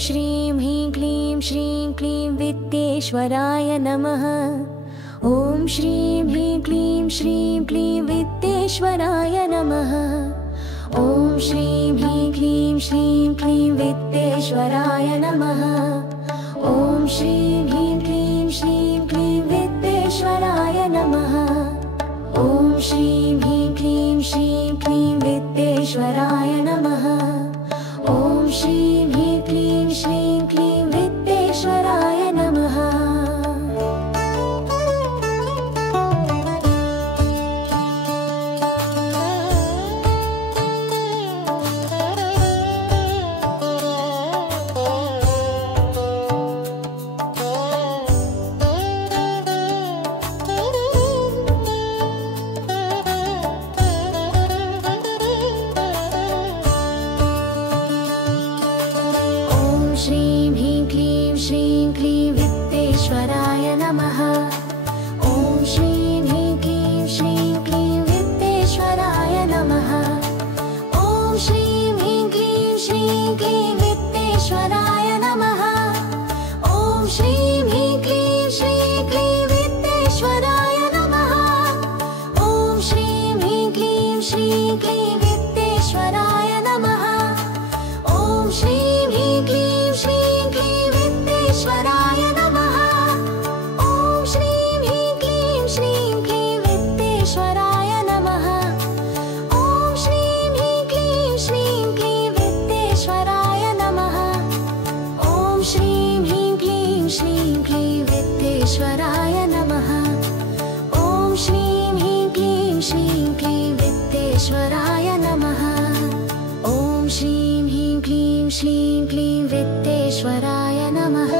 श्रीं ह्रीं क्लीं श्रीं क्लीं वित्तेश्वराय नमः। ॐ श्रीं ह्रीं क्लीं श्रीं क्लीं वित्तेश्वराय नमः। ॐ श्रीं ह्रीं क्लीं श्रीं क्लीं वित्तेश्वराय नमः। ॐ श्रीं ह्रीं क्लीं श्रीं क्लीं वित्तेश्वराय नमः। ॐ श्रीं ह्रीं क्लीं श्रीं क्लीं वित्तेश्वराय नमः। ॐ श्रीं ह्रीं क्लीं श्रीं क्लीं वित्तेश्वराय नमः। श्रीं ह्रीं क्लीं श्रीं क्लीं वित्तेश्वराय नमः। ॐ श्रीं ह्रीं क्लीं श्रीं क्लीं वित्तेश्वराय नमः। ॐ श्रीं ह्रीं क्लीं श्रीं क्लीं वित्तेश्वराय नमः। ॐ श्रीं ह्रीं क्लीं श्रीं क्लीं वित्तेश्वराय नमः। ॐ श्रीं ह्रीं क्लीं श्रीं क्लीं वित्तेश्वराय नमः। ॐ श्रीं ह्रीं क्लीं श्रीं क्लीं वित्तेश्वराय नमः। ॐ श्रीं ह्रीं क्लीं श्रीं क्लीं वित्तेश्वराय नमः। ॐ श्रीं ह्रीं क्लीं श्रीं क्लीं वित्तेश्वराय नमः। ॐ श्रीं ह्रीं क्लीं श्रीं क्लीं वित्तेश्वराय नमः। ॐ श्रीं ह्रीं क्लीं श्रीं क्लीं वित्तेश्वराय नमः। ॐ श्रीं ह्रीं क्लीं श्रीं क्लीं वित्तेश्वराय नमः।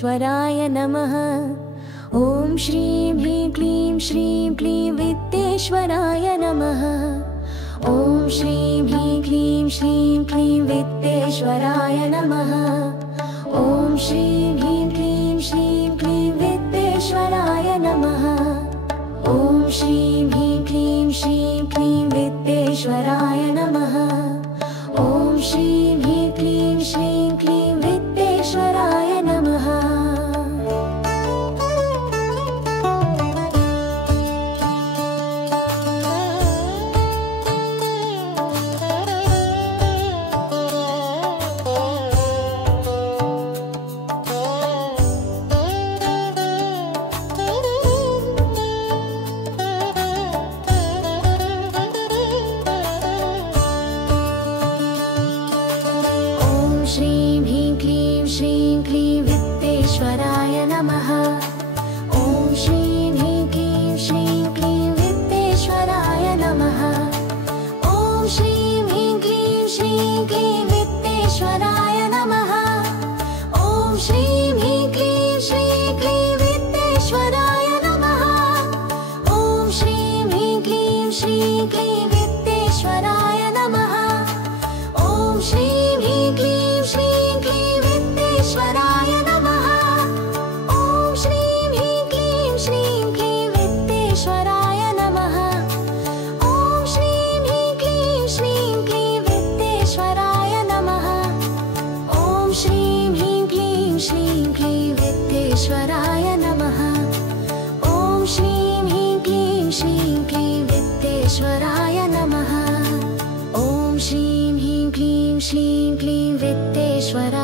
वित्तेश्वराय नमः। ॐ श्रीं ह्रीं क्लीं श्रीं क्लीं वित्तेश्वराय नमः। ॐ श्रीं ह्रीं क्लीं श्रीं क्लीं वित्तेश्वराय नमः। ॐ श्रीं ह्रीं क्लीं श्रीं क्लीं वित्तेश्वराय नमः। ॐ श्रीं ह्रीं क्लीं श्रीं क्लीं वित्तेश्वराय नमः। ॐ श्रीं ह्रीं क्लीं श्रीं क्लीं वित्तेश्वराय नमः। श्रीं ह्रीं क्लीं श्रीं क्लीं वित्तेश्वराय नमः। ॐ श्रीं ह्रीं क्लीं श्रीं क्लीं वित्तेश्वराय नमः। ॐ श्रीं ह्रीं क्लीं श्रीं क्लीं वित्तेश्वराय नमः। ॐ श्रीं ह्रीं क्लीं श्रीं क्लीं वित्तेश्वराय नमः। ॐ श्रीं ह्रीं क्लीं श्रीं क्लीं वित्तेश्वराय नमः। ॐ श्रीं ह्रीं क्लीं श्रीं क्लीं वित्तेश्वराय नमः। ॐ श्रीं ह्रीं क्लीं श्रीं क्लीं वित्तेश्वराय नमः। ॐ श्रीं ह्रीं क्लीं श्रीं क्लीं वित्तेश्वराय नमः। ॐ श्रीं ह्रीं क्लीं श्रीं क्लीं वित्तेश्वराय नमः। ॐ श्रीं ह्रीं क्लीं श्रीं क्लीं वित्तेश्वराय नमः। ॐ श्रीं ह्रीं क्लीं श्रीं क्लीं वित्तेश्वराय